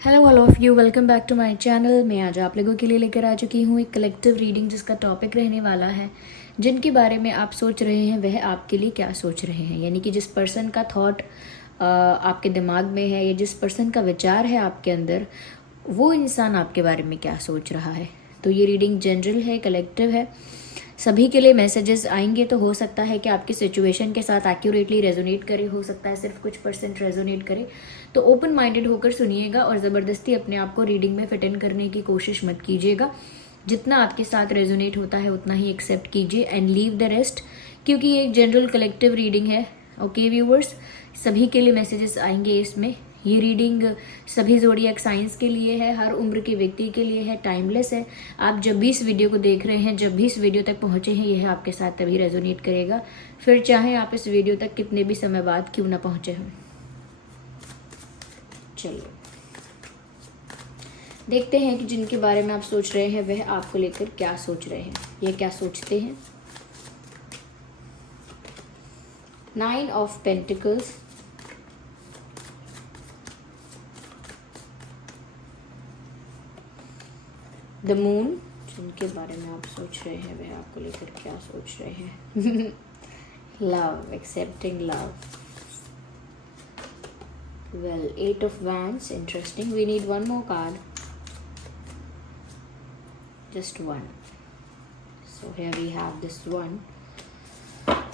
Hello all of you, welcome back to my channel. मैं आज आप लोगों के लिए लेकर आ चुकी हूँ एक कलेक्टिव रीडिंग जिसका टॉपिक रहने वाला है जिनके बारे में आप सोच रहे हैं वह आपके लिए क्या सोच रहे हैं। यानी कि जिस पर्सन का थॉट आपके दिमाग में है या जिस पर्सन का विचार है आपके अंदर, वो इंसान आपके बारे में क्या सोच रहा है। तो ये रीडिंग जनरल है, कलेक्टिव है, सभी के लिए मैसेजेस आएंगे। तो हो सकता है कि आपकी सिचुएशन के साथ एक्यूरेटली रेजोनेट करे, हो सकता है सिर्फ कुछ परसेंट रेजोनेट करे। तो ओपन माइंडेड होकर सुनिएगा और ज़बरदस्ती अपने आप को रीडिंग में फिट इन करने की कोशिश मत कीजिएगा। जितना आपके साथ रेजोनेट होता है उतना ही एक्सेप्ट कीजिए एंड लीव द रेस्ट, क्योंकि ये एक जनरल कलेक्टिव रीडिंग है। ओके व्यूवर्स, सभी के लिए मैसेजेस आएंगे इसमें। ये रीडिंग सभी ज़ोडिएक साइंस के लिए है, हर उम्र के व्यक्ति के लिए है, टाइमलेस है। आप जब भी इस वीडियो को देख रहे हैं, जब भी इस वीडियो तक पहुंचे हैं, यह आपके साथ तभी रेजोनेट करेगा, फिर चाहे आप इस वीडियो तक कितने भी समय बाद क्यों ना पहुंचे हों। चलिए देखते हैं कि जिनके बारे में आप सोच रहे हैं वह आपको लेकर क्या सोच रहे हैं, ये क्या सोचते हैं। 9 ऑफ पेंटिकल्स, द मून, जिनके बारे में आप सोच रहे हैं वह आपको लेकर क्या सोच रहे हैं। Love, accepting love. Well, 8 of wands, interesting. We need one more card, just one. So here we have this one.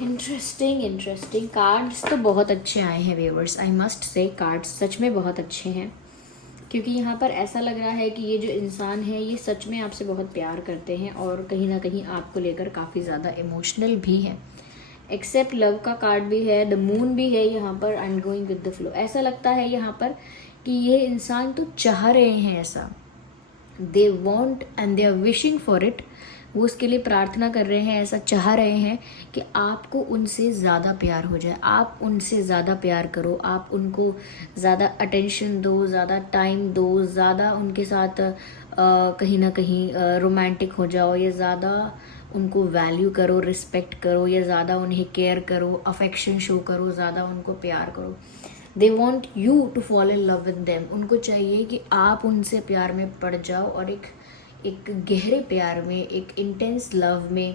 Interesting cards तो बहुत अच्छे आए हैं viewers. I must say cards सच में बहुत अच्छे हैं, क्योंकि यहाँ पर ऐसा लग रहा है कि ये जो इंसान है ये सच में आपसे बहुत प्यार करते हैं और कहीं ना कहीं आपको लेकर काफ़ी ज़्यादा इमोशनल भी हैं। एक्सेप्ट लव का कार्ड भी है, द मून भी है यहाँ पर, and going with the flow. ऐसा लगता है यहाँ पर कि ये इंसान तो चाह रहे हैं ऐसा, they want and they are wishing for it. वो उसके लिए प्रार्थना कर रहे हैं, ऐसा चाह रहे हैं कि आपको उनसे ज़्यादा प्यार हो जाए, आप उनसे ज़्यादा प्यार करो, आप उनको ज़्यादा अटेंशन दो, ज़्यादा टाइम दो, ज़्यादा उनके साथ कहीं ना कहीं रोमांटिक हो जाओ, या ज़्यादा उनको वैल्यू करो, रिस्पेक्ट करो, या ज़्यादा उन्हें केयर करो, अफेक्शन शो करो, ज़्यादा उनको प्यार करो। They want you to fall in love with them. उनको चाहिए कि आप उनसे प्यार में पड़ जाओ और एक गहरे प्यार में, एक इंटेंस लव में,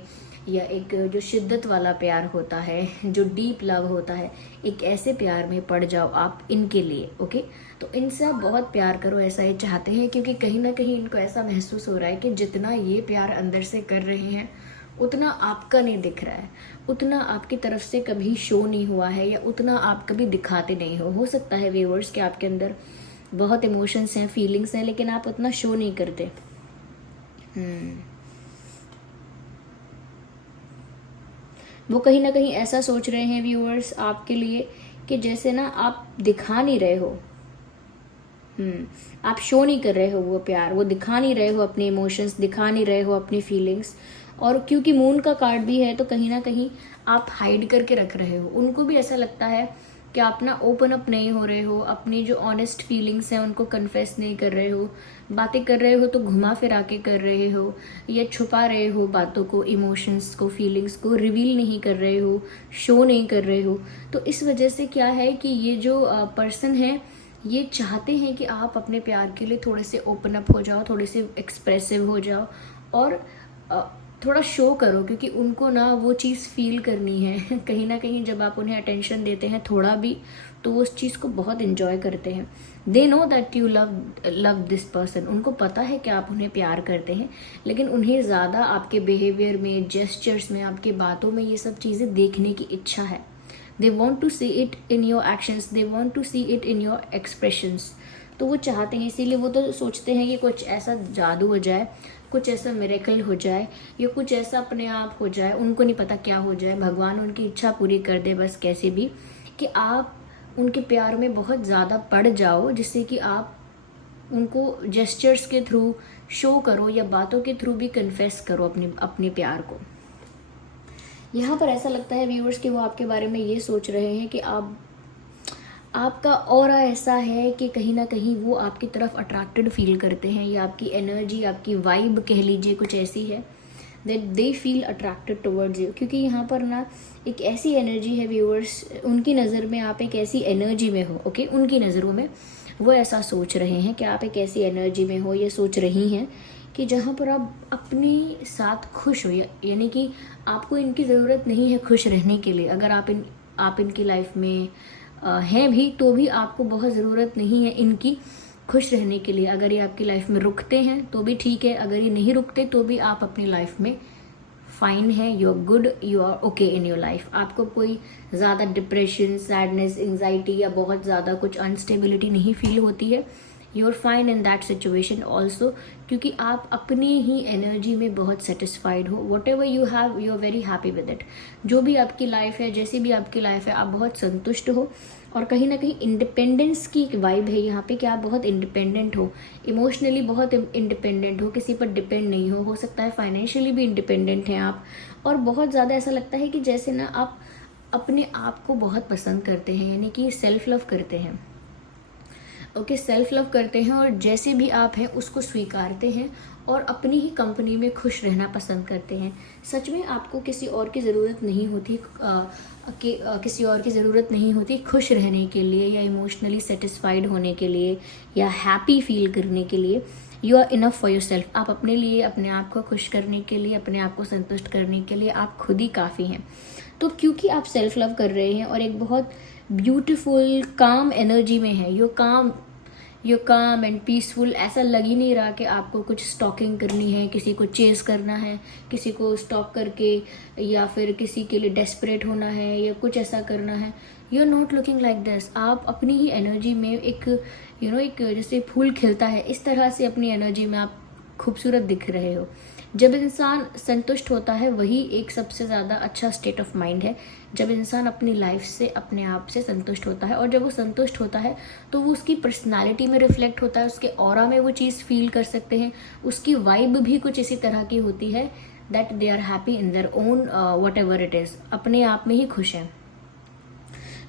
या एक जो शिद्दत वाला प्यार होता है, जो डीप लव होता है, एक ऐसे प्यार में पड़ जाओ आप इनके लिए। ओके, तो इनसे आप बहुत प्यार करो, ऐसा ये चाहते हैं, क्योंकि कहीं ना कहीं इनको ऐसा महसूस हो रहा है कि जितना ये प्यार अंदर से कर रहे हैं उतना आपका नहीं दिख रहा है, उतना आपकी तरफ से कभी शो नहीं हुआ है, या उतना आप कभी दिखाते नहीं हो सकता है व्यूअर्स कि आपके अंदर बहुत इमोशंस हैं, फीलिंग्स हैं, लेकिन आप उतना शो नहीं करते। वो कहीं ना कहीं ऐसा सोच रहे हैं व्यूअर्स आपके लिए कि जैसे ना आप दिखा नहीं रहे हो, आप शो नहीं कर रहे हो वो प्यार, वो दिखा नहीं रहे हो अपने इमोशंस, दिखा नहीं रहे हो अपनी फीलिंग्स। और क्योंकि मून का कार्ड भी है तो कहीं ना कहीं आप हाइड करके रख रहे हो। उनको भी ऐसा लगता है कि आप ना ओपन अप नहीं हो रहे हो, अपनी जो ऑनेस्ट फीलिंग्स हैं उनको कन्फेस नहीं कर रहे हो, बातें कर रहे हो तो घुमा फिरा के कर रहे हो, या छुपा रहे हो बातों को, इमोशंस को, फीलिंग्स को रिवील नहीं कर रहे हो, शो नहीं कर रहे हो। तो इस वजह से क्या है कि ये जो पर्सन है ये चाहते हैं कि आप अपने प्यार के लिए थोड़े से ओपन अप हो जाओ, थोड़े से एक्सप्रेसिव हो जाओ और थोड़ा शो करो, क्योंकि उनको ना वो चीज़ फील करनी है। कहीं ना कहीं जब आप उन्हें अटेंशन देते हैं थोड़ा भी, तो वो उस चीज़ को बहुत इन्जॉय करते हैं। They know that you love this person. उनको पता है कि आप उन्हें प्यार करते हैं, लेकिन उन्हें ज़्यादा आपके बिहेवियर में, जेस्चर्स में, आपकी बातों में ये सब चीज़ें देखने की इच्छा है। They want to see it in your actions, they want to see it in your expressions. तो वो चाहते हैं, इसीलिए वो तो सोचते हैं कि कुछ ऐसा जादू हो जाए, कुछ ऐसा मिरेकल हो जाए, या कुछ ऐसा अपने आप हो जाए, उनको नहीं पता क्या हो जाए, भगवान उनकी इच्छा पूरी कर दे बस कैसे भी, कि आप उनके प्यार में बहुत ज़्यादा पड़ जाओ, जिससे कि आप उनको जेस्चर्स के थ्रू शो करो या बातों के थ्रू भी कन्फेस करो अपने प्यार को। यहाँ पर ऐसा लगता है व्यूअर्स कि वो आपके बारे में ये सोच रहे हैं कि आपका ऑरा ऐसा है कि कहीं ना कहीं वो आपकी तरफ अट्रैक्टेड फील करते हैं, या आपकी एनर्जी, आपकी वाइब कह लीजिए कुछ ऐसी है, that they feel attracted towards you. क्योंकि यहाँ पर ना एक ऐसी एनर्जी है व्यूअर्स, उनकी नज़र में आप एक ऐसी एनर्जी में हो, ओके, उनकी नज़रों में वो ऐसा सोच रहे हैं कि आप एक ऐसी एनर्जी में हो, ये सोच रही हैं कि जहाँ पर आप अपने साथ खुश हो, यानी कि आपको इनकी ज़रूरत नहीं है खुश रहने के लिए। अगर आप इनकी लाइफ में हैं भी तो भी आपको बहुत ज़रूरत नहीं है इनकी खुश रहने के लिए। अगर ये आपकी लाइफ में रुकते हैं तो भी ठीक है, अगर ये नहीं रुकते तो भी आप अपनी लाइफ में फाइन है, you are good, you are okay in your life. आपको कोई ज़्यादा डिप्रेशन, सैडनेस, एंजाइटी या बहुत ज़्यादा कुछ अनस्टेबिलिटी नहीं फील होती है। You are fine in that situation also, क्योंकि आप अपनी ही एनर्जी में बहुत सेटिस्फाइड हो। Whatever you have, you are very happy with it. जो भी आपकी लाइफ है, जैसी भी आपकी लाइफ है, आप बहुत संतुष्ट हो। और कहीं ना कहीं इंडिपेंडेंस की एक वाइब है यहाँ पे कि आप बहुत इंडिपेंडेंट हो, इमोशनली बहुत इंडिपेंडेंट हो, किसी पर डिपेंड नहीं हो सकता है फाइनेंशियली भी इंडिपेंडेंट हैं आप। और बहुत ज़्यादा ऐसा लगता है कि जैसे ना आप अपने आप को बहुत पसंद करते हैं, यानी कि सेल्फ लव करते हैं। ओके, सेल्फ लव करते हैं और जैसे भी आप हैं उसको स्वीकारते हैं और अपनी ही कंपनी में खुश रहना पसंद करते हैं। सच में आपको किसी और की ज़रूरत नहीं होती किसी और की ज़रूरत नहीं होती खुश रहने के लिए या इमोशनली सेटिस्फाइड होने के लिए या हैप्पी फील करने के लिए। You are enough for yourself. आप अपने लिए, अपने आप को खुश करने के लिए, अपने आप को संतुष्ट करने के लिए आप खुद ही काफ़ी हैं। तो क्योंकि आप सेल्फ लव कर रहे हैं और एक बहुत ब्यूटीफुल काम एनर्जी में है, यू काम एंड पीसफुल, ऐसा लग ही नहीं रहा कि आपको कुछ स्टॉकिंग करनी है, किसी को चेस करना है, किसी को स्टॉक करके या फिर किसी के लिए डेस्परेट होना है या कुछ ऐसा करना है। You are not looking like this. आप अपनी ही एनर्जी में एक एक जैसे फूल खिलता है इस तरह से अपनी एनर्जी में आप खूबसूरत दिख रहे हो। जब इंसान संतुष्ट होता है वही एक सबसे ज़्यादा अच्छा स्टेट ऑफ माइंड है। जब इंसान अपनी लाइफ से, अपने आप से संतुष्ट होता है, और जब वो संतुष्ट होता है तो वो उसकी पर्सनालिटी में रिफ्लेक्ट होता है, उसके ऑरा में वो चीज़ फील कर सकते हैं। उसकी वाइब भी कुछ इसी तरह की होती है, that they are happy in their own whatever it is, अपने आप में ही खुश हैं।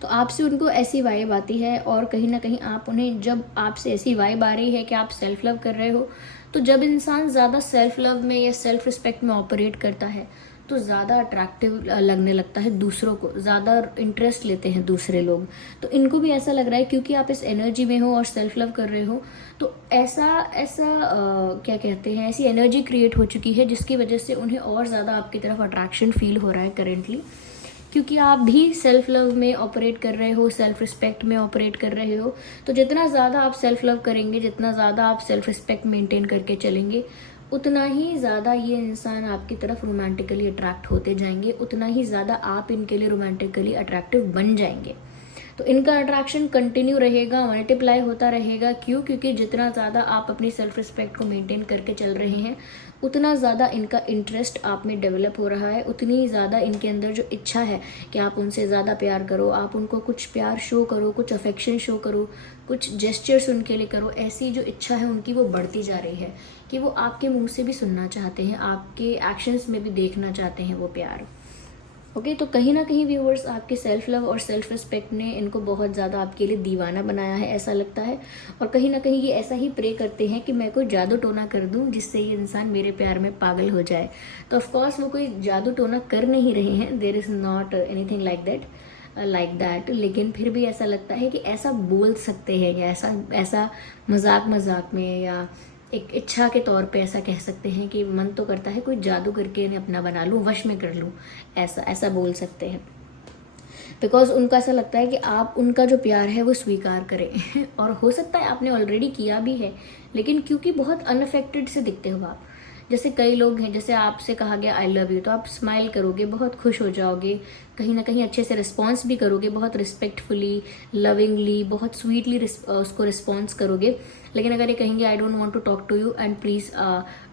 तो आपसे उनको ऐसी वाइब आती है और कहीं ना कहीं आप उन्हें, जब आपसे ऐसी वाइब आ रही है कि आप सेल्फ लव कर रहे हो, तो जब इंसान ज़्यादा सेल्फ लव में या सेल्फ रिस्पेक्ट में ऑपरेट करता है तो ज़्यादा अट्रैक्टिव लगने लगता है दूसरों को, ज़्यादा इंटरेस्ट लेते हैं दूसरे लोग। तो इनको भी ऐसा लग रहा है क्योंकि आप इस एनर्जी में हो और सेल्फ लव कर रहे हो, तो ऐसा क्या कहते हैं, ऐसी एनर्जी क्रिएट हो चुकी है जिसकी वजह से उन्हें और ज़्यादा आपकी तरफ अट्रैक्शन फील हो रहा है करेंटली, क्योंकि आप भी सेल्फ लव में ऑपरेट कर रहे हो, सेल्फ रिस्पेक्ट में ऑपरेट कर रहे हो। तो जितना ज़्यादा आप सेल्फ लव करेंगे, जितना ज़्यादा आप सेल्फ रिस्पेक्ट मेंटेन करके चलेंगे, उतना ही ज़्यादा ये इंसान आपकी तरफ रोमांटिकली अट्रैक्ट होते जाएंगे, उतना ही ज़्यादा आप इनके लिए रोमांटिकली अट्रैक्टिव बन जाएंगे। तो इनका अट्रैक्शन कंटिन्यू रहेगा, मल्टीप्लाई होता रहेगा। क्यों? क्योंकि जितना ज़्यादा आप अपनी सेल्फ रिस्पेक्ट को मेंटेन करके चल रहे हैं, उतना ज़्यादा इनका इंटरेस्ट आप में डेवलप हो रहा है, उतनी ही ज़्यादा इनके अंदर जो इच्छा है कि आप उनसे ज़्यादा प्यार करो, आप उनको कुछ प्यार शो करो, कुछ अफेक्शन शो करो, कुछ जेस्चर्स उनके लिए करो, ऐसी जो इच्छा है उनकी वो बढ़ती जा रही है कि वो आपके मुंह से भी सुनना चाहते हैं, आपके एक्शंस में भी देखना चाहते हैं वो प्यार। ओके, तो कहीं ना कहीं व्यूअर्स, आपके सेल्फ लव और सेल्फ रिस्पेक्ट ने इनको बहुत ज़्यादा आपके लिए दीवाना बनाया है, ऐसा लगता है। और कहीं ना कहीं ये ऐसा ही प्रे करते हैं कि मैं कोई जादू टोना कर दूं जिससे ये इंसान मेरे प्यार में पागल हो जाए। तो ऑफकोर्स वो कोई जादू टोना कर नहीं रहे हैं, there is not anything like that, लेकिन फिर भी ऐसा लगता है कि ऐसा बोल सकते हैं या ऐसा मजाक में या एक इच्छा के तौर पे ऐसा कह सकते हैं कि मन तो करता है कोई जादू करके इन्हें अपना बना लूँ, वश में कर लूँ, ऐसा बोल सकते हैं। बिकॉज उनको ऐसा लगता है कि आप उनका जो प्यार है वो स्वीकार करें और हो सकता है आपने ऑलरेडी किया भी है, लेकिन क्योंकि बहुत अनअफेक्टेड से दिखते हो आप। जैसे कई लोग हैं, जैसे आपसे कहा गया आई लव यू, तो आप स्माइल करोगे, बहुत खुश हो जाओगे, कहीं ना कहीं अच्छे से रिस्पॉन्स भी करोगे, बहुत रिस्पेक्टफुली, लविंगली, बहुत स्वीटली उसको रिस्पॉन्स करोगे। लेकिन अगर ये कहेंगे I don't want to talk to you and please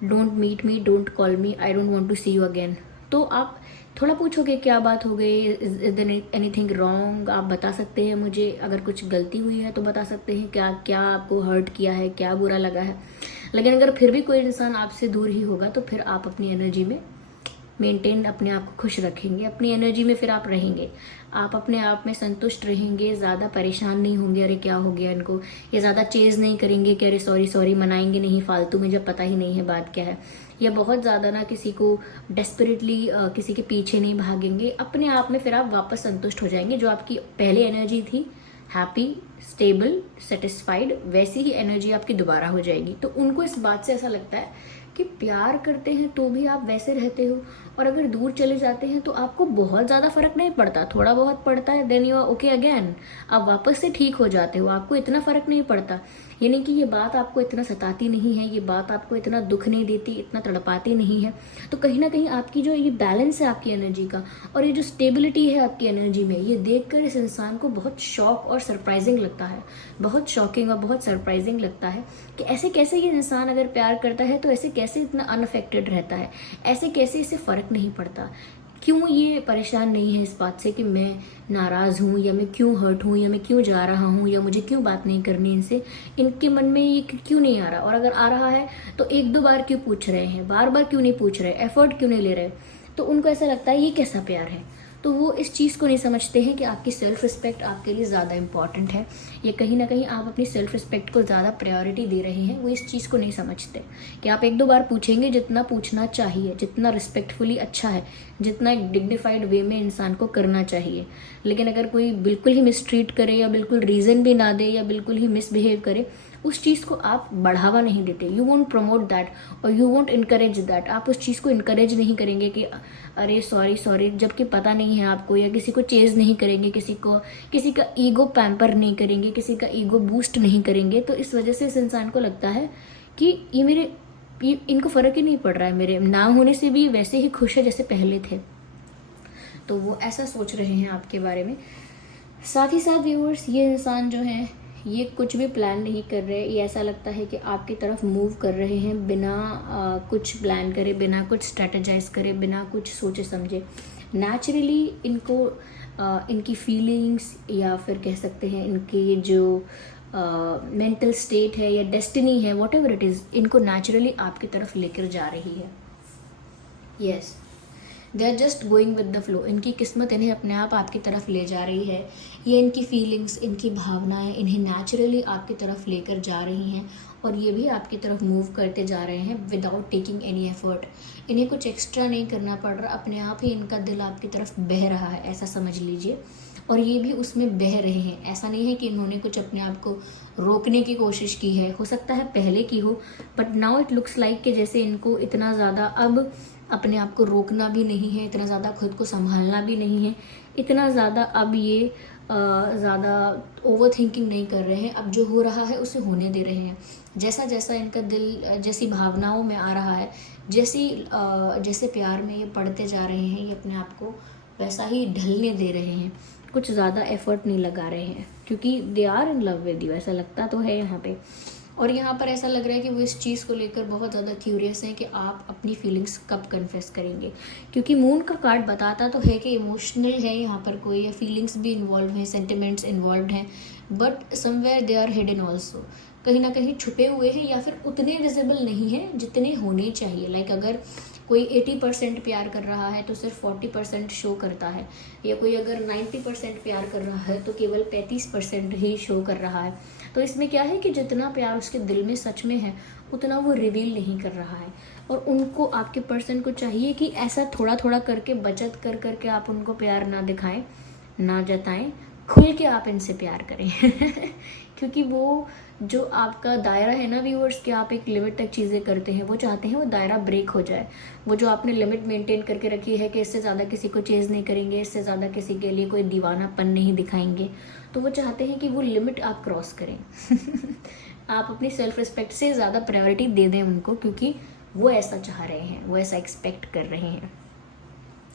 don't meet me, don't call me, I don't want to see you again, तो आप थोड़ा पूछोगे क्या बात हो गई, इज देयर एनीथिंग रॉन्ग, आप बता सकते हैं मुझे, अगर कुछ गलती हुई है तो बता सकते हैं, क्या क्या आपको हर्ट किया है, क्या बुरा लगा है। लेकिन अगर फिर भी कोई इंसान आपसे दूर ही होगा तो फिर आप अपनी एनर्जी में मेंटेन, अपने आप को खुश रखेंगे, अपनी एनर्जी में फिर आप रहेंगे, आप अपने आप में संतुष्ट रहेंगे, ज़्यादा परेशान नहीं होंगे अरे क्या हो गया इनको, या ज़्यादा चेज़ नहीं करेंगे कि अरे सॉरी मनाएंगे नहीं फालतू में जब पता ही नहीं है बात क्या है, या बहुत ज़्यादा ना किसी को डेस्परेटली किसी के पीछे नहीं भागेंगे। अपने आप में फिर आप वापस संतुष्ट हो जाएंगे, जो आपकी पहले एनर्जी थी हैप्पी, स्टेबल, सेटिस्फाइड, वैसी ही एनर्जी आपकी दोबारा हो जाएगी। तो उनको इस बात से ऐसा लगता है कि प्यार करते हैं तो भी आप वैसे रहते हो, और अगर दूर चले जाते हैं तो आपको बहुत ज़्यादा फर्क नहीं पड़ता, थोड़ा बहुत पड़ता है, then you are okay again, आप वापस से ठीक हो जाते हो, आपको इतना फर्क नहीं पड़ता। यानी कि ये बात आपको इतना सताती नहीं है, ये बात आपको इतना दुख नहीं देती, इतना तड़पाती नहीं है। तो कहीं ना कहीं आपकी जो ये बैलेंस है आपकी एनर्जी का, और ये जो स्टेबिलिटी है आपकी एनर्जी में, ये देखकर इस इंसान को बहुत शॉक और सरप्राइजिंग लगता है, बहुत शॉकिंग और बहुत सरप्राइजिंग लगता है कि ऐसे कैसे ये इंसान अगर प्यार करता है तो ऐसे कैसे इतना अनअफेक्टेड रहता है, ऐसे कैसे इसे फर्क नहीं पड़ता, क्यों ये परेशान नहीं है इस बात से कि मैं नाराज़ हूँ, या मैं क्यों हर्ट हूँ, या मैं क्यों जा रहा हूँ, या मुझे क्यों बात नहीं करनी इनसे, इनके मन में ये क्यों नहीं आ रहा, और अगर आ रहा है तो एक दो बार क्यों पूछ रहे हैं, बार बार क्यों नहीं पूछ रहे, एफर्ट क्यों नहीं ले रहे। तो उनको ऐसा लगता है ये कैसा प्यार है। तो वो इस चीज़ को नहीं समझते हैं कि आपकी सेल्फ रिस्पेक्ट आपके लिए ज़्यादा इंपॉर्टेंट है, ये कहीं ना कहीं आप अपनी सेल्फ रिस्पेक्ट को ज़्यादा प्रायोरिटी दे रहे हैं। वो इस चीज़ को नहीं समझते कि आप एक दो बार पूछेंगे जितना पूछना चाहिए, जितना रिस्पेक्टफुली अच्छा है, जितना एक डिग्निफाइड वे में इंसान को करना चाहिए। लेकिन अगर कोई बिल्कुल ही मिसट्रीट करे, या बिल्कुल रीज़न भी ना दे, या बिल्कुल ही मिसबिहेव करे, उस चीज़ को आप बढ़ावा नहीं देते, यू वोंट प्रमोट दैट और यू वोंट इनकरेज दैट। आप उस चीज़ को इनकरेज नहीं करेंगे कि अरे सॉरी सॉरी, जबकि पता नहीं है आपको, या किसी को चेज़ नहीं करेंगे, किसी का ईगो पैम्पर नहीं करेंगे, किसी का ईगो बूस्ट नहीं करेंगे। तो इस वजह से इस इंसान को लगता है कि इनको फ़र्क ही नहीं पड़ रहा है, मेरे ना होने से भी वैसे ही खुश है जैसे पहले थे। तो वो ऐसा सोच रहे हैं आपके बारे में। साथ ही साथ व्यूअर्स, ये इंसान जो है ये कुछ भी प्लान नहीं कर रहे, ये ऐसा लगता है कि आपकी तरफ मूव कर रहे हैं बिना कुछ प्लान करे, बिना कुछ स्ट्रेटेजाइज करे, बिना कुछ सोचे समझे। नेचुरली इनको इनकी फीलिंग्स, या फिर कह सकते हैं इनकी जो मेंटल स्टेट है या डेस्टिनी है, वॉट एवर इट इज़, इनको नेचुरली आपकी तरफ लेकर जा रही है। Yes, they are just going with the flow. इनकी किस्मत इन्हें अपने आप आपकी तरफ ले जा रही है। ये इनकी फीलिंग्स, इनकी भावनाएं इन्हें नेचुरली आपकी तरफ लेकर जा रही हैं, और ये भी आपकी तरफ मूव करते जा रहे हैं विदाउट टेकिंग एनी एफर्ट। इन्हें कुछ एक्स्ट्रा नहीं करना पड़ रहा, अपने आप ही इनका दिल आपकी तरफ बह रहा है, ऐसा समझ लीजिए। और ये भी उसमें बह रहे हैं। ऐसा नहीं है कि इन्होंने कुछ अपने आप को रोकने की कोशिश की है, हो सकता है पहले की हो, but now it looks like कि जैसे इनको इतना ज़्यादा अब अपने आप को रोकना भी नहीं है, इतना ज़्यादा खुद को संभालना भी नहीं है, इतना ज़्यादा अब ये ज़्यादा ओवर थिंकिंग नहीं कर रहे हैं। अब जो हो रहा है उसे होने दे रहे हैं। जैसा जैसा इनका दिल जैसी भावनाओं में आ रहा है, जैसे प्यार में ये पढ़ते जा रहे हैं, ये अपने आप को वैसा ही ढलने दे रहे हैं, कुछ ज़्यादा एफर्ट नहीं लगा रहे हैं, क्योंकि they are in love with you, ऐसा लगता तो है यहाँ पे। और यहाँ पर ऐसा लग रहा है कि वो इस चीज़ को लेकर बहुत ज़्यादा क्यूरियस हैं कि आप अपनी फीलिंग्स कब कन्फेस करेंगे, क्योंकि मून का कार्ड बताता तो है कि इमोशनल है यहाँ पर कोई, या फीलिंग्स भी इन्वॉल्व हैं, सेंटिमेंट्स इन्वॉल्व हैं, but somewhere they are hidden also, कहीं ना कहीं छुपे हुए हैं, या फिर उतने विजिबल नहीं हैं जितने होने चाहिए। लाइक अगर कोई 80% प्यार कर रहा है तो सिर्फ 40% शो करता है, या कोई अगर 90% प्यार कर रहा है तो केवल 35% ही शो कर रहा है। तो इसमें क्या है कि जितना प्यार उसके दिल में सच में है उतना वो रिवील नहीं कर रहा है, और उनको, आपके पर्सन को चाहिए कि ऐसा थोड़ा थोड़ा करके बचत कर करके आप उनको प्यार ना दिखाएं, ना जताएं, खुल के आप इनसे प्यार करें क्योंकि वो जो आपका दायरा है ना व्यूअर्स, कि आप एक लिमिट तक चीज़ें करते हैं, वो चाहते हैं वो दायरा ब्रेक हो जाए। वो जो आपने लिमिट मेंटेन करके रखी है कि इससे ज़्यादा किसी को चेज़ नहीं करेंगे, इससे ज़्यादा किसी के लिए कोई दीवानापन नहीं दिखाएंगे, तो वो चाहते हैं कि वो लिमिट आप क्रॉस करें आप अपनी सेल्फ रिस्पेक्ट से ज़्यादा प्रायोरिटी दे दें उनको, क्योंकि वो ऐसा चाह रहे हैं, वो ऐसा एक्सपेक्ट कर रहे हैं।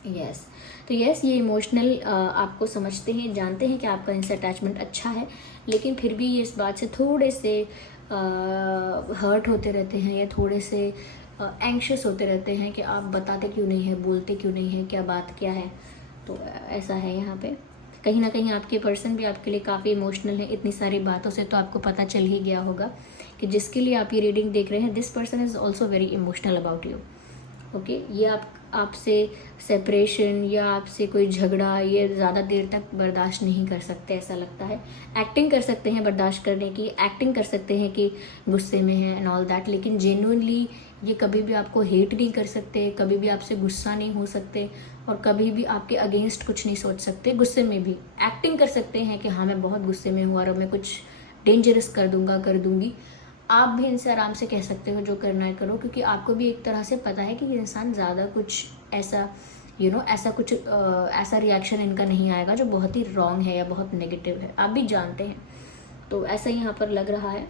यस, तो यस, ये इमोशनल आपको समझते हैं, जानते हैं कि आपका इनसे अटैचमेंट अच्छा है, लेकिन फिर भी ये इस बात से थोड़े से हर्ट होते रहते हैं, या थोड़े से एंग्शियस होते रहते हैं कि आप बताते क्यों नहीं है, बोलते क्यों नहीं है, क्या बात क्या है। तो ऐसा है यहाँ पे। कहीं ना कहीं आपके पर्सन भी आपके लिए काफ़ी इमोशनल है। इतनी सारी बातों से तो आपको पता चल ही गया होगा कि जिसके लिए आप ये रीडिंग देख रहे हैं, this person is also very emotional about you. Okay, ये आपसे सेपरेशन या आपसे कोई झगड़ा ये ज़्यादा देर तक बर्दाश्त नहीं कर सकते, ऐसा लगता है। एक्टिंग कर सकते हैं बर्दाश्त करने की, एक्टिंग कर सकते हैं कि गुस्से में है एंड ऑल दैट, लेकिन जेन्युइनली ये कभी भी आपको हेट नहीं कर सकते, कभी भी आपसे गुस्सा नहीं हो सकते और कभी भी आपके अगेंस्ट कुछ नहीं सोच सकते। गुस्से में भी एक्टिंग कर सकते हैं कि हाँ मैं बहुत गुस्से में हूँ और अब मैं कुछ डेंजरस कर दूंगा, कर दूंगी। आप भी इनसे आराम से कह सकते हो जो करना है करो, क्योंकि आपको भी एक तरह से पता है कि ये इंसान ज़्यादा कुछ ऐसा ऐसा कुछ ऐसा रिएक्शन इनका नहीं आएगा जो बहुत ही रॉन्ग है या बहुत नेगेटिव है, आप भी जानते हैं। तो ऐसा यहाँ पर लग रहा है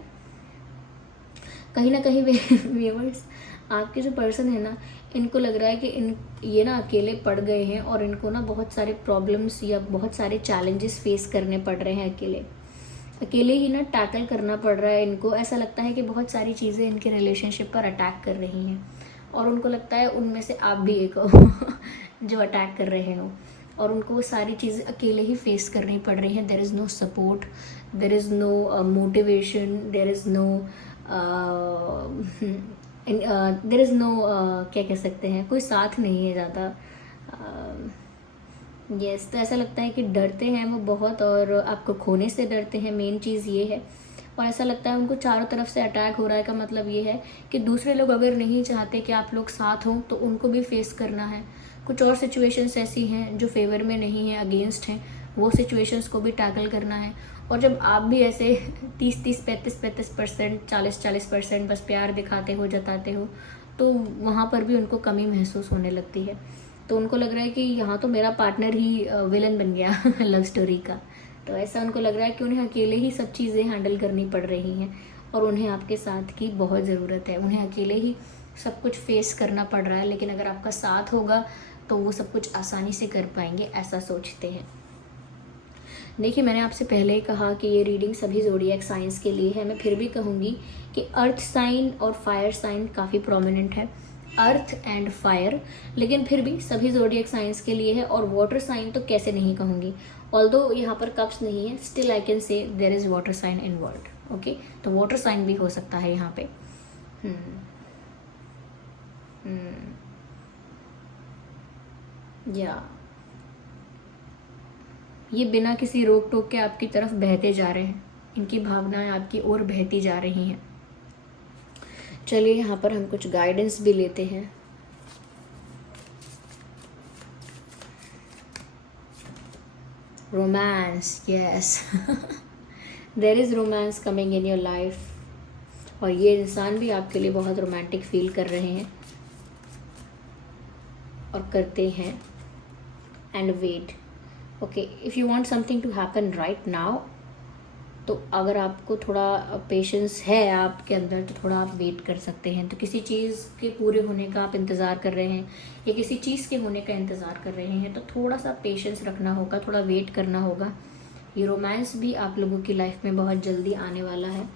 कहीं ना कहीं व्यूअर्स, आपके जो पर्सन है ना, इनको लग रहा है कि ये ना अकेले पड़ गए हैं और इनको ना बहुत सारे प्रॉब्लम्स या बहुत सारे चैलेंजेस फेस करने पड़ रहे हैं, अकेले ही ना टैकल करना पड़ रहा है इनको। ऐसा लगता है कि बहुत सारी चीज़ें इनके रिलेशनशिप पर अटैक कर रही हैं और उनको लगता है उनमें से आप भी एक हो जो अटैक कर रहे हो, और उनको वो सारी चीज़ें अकेले ही फेस करनी पड़ रही हैं। There is no support, there is no motivation, there is no there is no क्या कह सकते हैं, कोई साथ नहीं है ज़्यादा। यस, तो ऐसा लगता है कि डरते हैं वो बहुत और आपको खोने से डरते हैं, मेन चीज़ ये है। और ऐसा लगता है उनको चारों तरफ से अटैक हो रहा है, का मतलब ये है कि दूसरे लोग अगर नहीं चाहते कि आप लोग साथ हों तो उनको भी फेस करना है। कुछ और सिचुएशंस ऐसी हैं जो फेवर में नहीं है, अगेंस्ट हैं, वो सिचुएशंस को भी टैकल करना है। और जब आप भी ऐसे 30-30, 35-35%, 40-40% बस प्यार दिखाते हो, जताते हो, तो वहाँ पर भी उनको कमी महसूस होने लगती है। तो उनको लग रहा है कि यहाँ तो मेरा पार्टनर ही विलन बन गया लव स्टोरी का। तो ऐसा उनको लग रहा है कि उन्हें अकेले ही सब चीज़ें हैंडल करनी पड़ रही हैं और उन्हें आपके साथ की बहुत ज़रूरत है। उन्हें अकेले ही सब कुछ फेस करना पड़ रहा है, लेकिन अगर आपका साथ होगा तो वो सब कुछ आसानी से कर पाएंगे, ऐसा सोचते हैं। देखिए, मैंने आपसे पहले ही कहा कि ये रीडिंग सभी ज़ोडिएक साइंस के लिए है। मैं फिर भी कहूँगी कि अर्थ साइन और फायर साइन काफ़ी प्रोमिनेंट है, अर्थ एंड फायर, लेकिन फिर भी सभी ज़ोडिएक साइंस के लिए है। और वाटर साइन तो कैसे नहीं कहूँगी, ऑल्दो यहाँ पर कप्स नहीं है, still I can say there is water sign involved. Okay, तो वाटर साइन भी हो सकता है यहाँ पे। या ये बिना किसी रोक टोक के आपकी तरफ बहते जा रहे हैं, इनकी भावनाएं आपकी ओर बहती जा रही हैं। चलिए यहाँ पर हम कुछ गाइडेंस भी लेते हैं। Romance, yes there is romance coming in your life, और ये इंसान भी आपके लिए बहुत रोमांटिक फील कर रहे हैं और करते हैं। And wait, okay, if you want something to happen right now, तो अगर आपको थोड़ा पेशेंस है आपके अंदर तो थोड़ा आप वेट कर सकते हैं। तो किसी चीज़ के पूरे होने का आप इंतज़ार कर रहे हैं या किसी चीज़ के होने का इंतज़ार कर रहे हैं, तो थोड़ा सा पेशेंस रखना होगा, थोड़ा वेट करना होगा। ये रोमांस भी आप लोगों की लाइफ में बहुत जल्दी आने वाला है।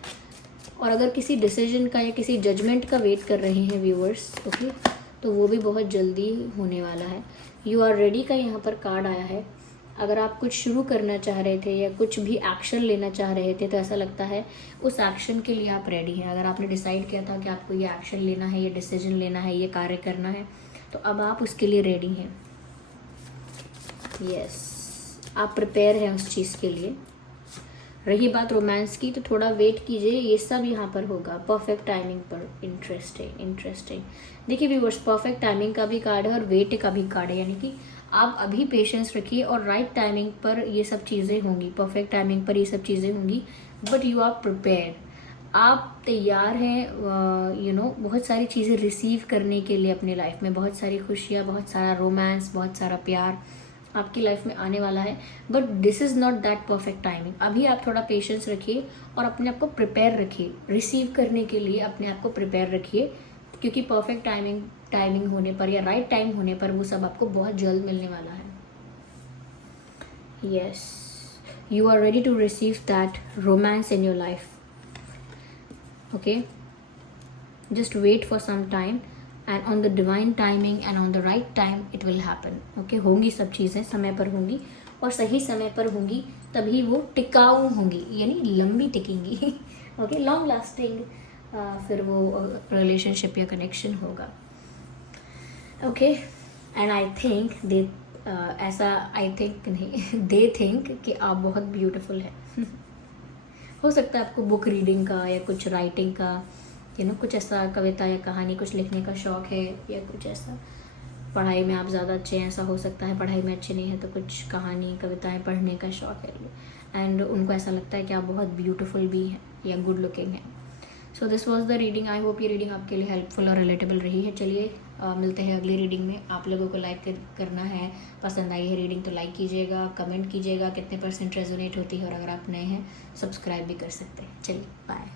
और अगर किसी डिसीजन का या किसी जजमेंट का वेट कर रहे हैं व्यूअर्स, ओके, तो वो भी बहुत जल्दी होने वाला है। यू आर रेडी का यहाँ पर कार्ड आया है। अगर आप कुछ शुरू करना चाह रहे थे या कुछ भी एक्शन लेना चाह रहे थे, तो ऐसा लगता है उस एक्शन के लिए आप रेडी हैं। अगर आपने डिसाइड किया था कि आपको ये एक्शन लेना है, ये डिसीजन लेना है, ये कार्य करना है, तो अब आप उसके लिए रेडी हैं। यस, आप प्रिपेयर हैं उस चीज़ के लिए। रही बात रोमांस की, तो थोड़ा वेट कीजिए, ये सब यहाँ पर होगा परफेक्ट टाइमिंग पर। इंटरेस्टिंग। देखिए व्यूअर्स, परफेक्ट टाइमिंग का भी कार्ड है और वेट का भी कार्ड है, यानी कि आप अभी पेशेंस रखिए और राइट टाइमिंग पर ये सब चीज़ें होंगी, परफेक्ट टाइमिंग पर ये सब चीज़ें होंगी। बट यू आर प्रिपेयर, आप तैयार हैं बहुत सारी चीज़ें रिसीव करने के लिए अपनी लाइफ में। बहुत सारी खुशियाँ, बहुत सारा रोमांस, बहुत सारा प्यार आपकी लाइफ में आने वाला है। But this is not that perfect timing. अभी आप थोड़ा पेशेंस रखिए और अपने आप को प्रिपेयर रखिए, रिसीव करने के लिए अपने आप को प्रिपेयर रखिए, क्योंकि परफेक्ट टाइमिंग होने पर या राइट टाइम होने पर वो सब आपको बहुत जल्द मिलने वाला है। Yes, you are ready to receive that romance in your life. Okay, just wait for some time and on the divine timing and on the right time it will happen. Okay, होंगी सब चीज़ें समय पर होंगी और सही समय पर होंगी, तभी वो टिकाऊ होंगी, यानी लंबी टिकेंगी। ओके, लॉन्ग लास्टिंग फिर वो रिलेशनशिप या कनेक्शन होगा। Okay, and I think they ऐसा आई थिंक नहीं दे थिंक कि आप बहुत ब्यूटीफुल है। हो सकता है आपको बुक रीडिंग का या कुछ राइटिंग का कुछ ऐसा कविता या कहानी कुछ लिखने का शौक़ है, या कुछ ऐसा पढ़ाई में आप ज़्यादा अच्छे हैं, ऐसा हो सकता है पढ़ाई में अच्छे नहीं है तो कुछ कहानी कविताएं पढ़ने का शौक़ है, एंड उनको ऐसा लगता है कि आप बहुत ब्यूटीफुल भी हैं या गुड लुकिंग हैं। So this was the reading. I hope ये रीडिंग आपके लिए हेल्पफुल और रिलेटेबल रही है। चलिए मिलते हैं अगली रीडिंग में। आप लोगों को लाइक करना है, पसंद आई है रीडिंग तो लाइक कीजिएगा, कमेंट कीजिएगा कितने % रेजोनेट होती है, और अगर आप नए हैं सब्सक्राइब भी कर सकते हैं। चलिए बाय।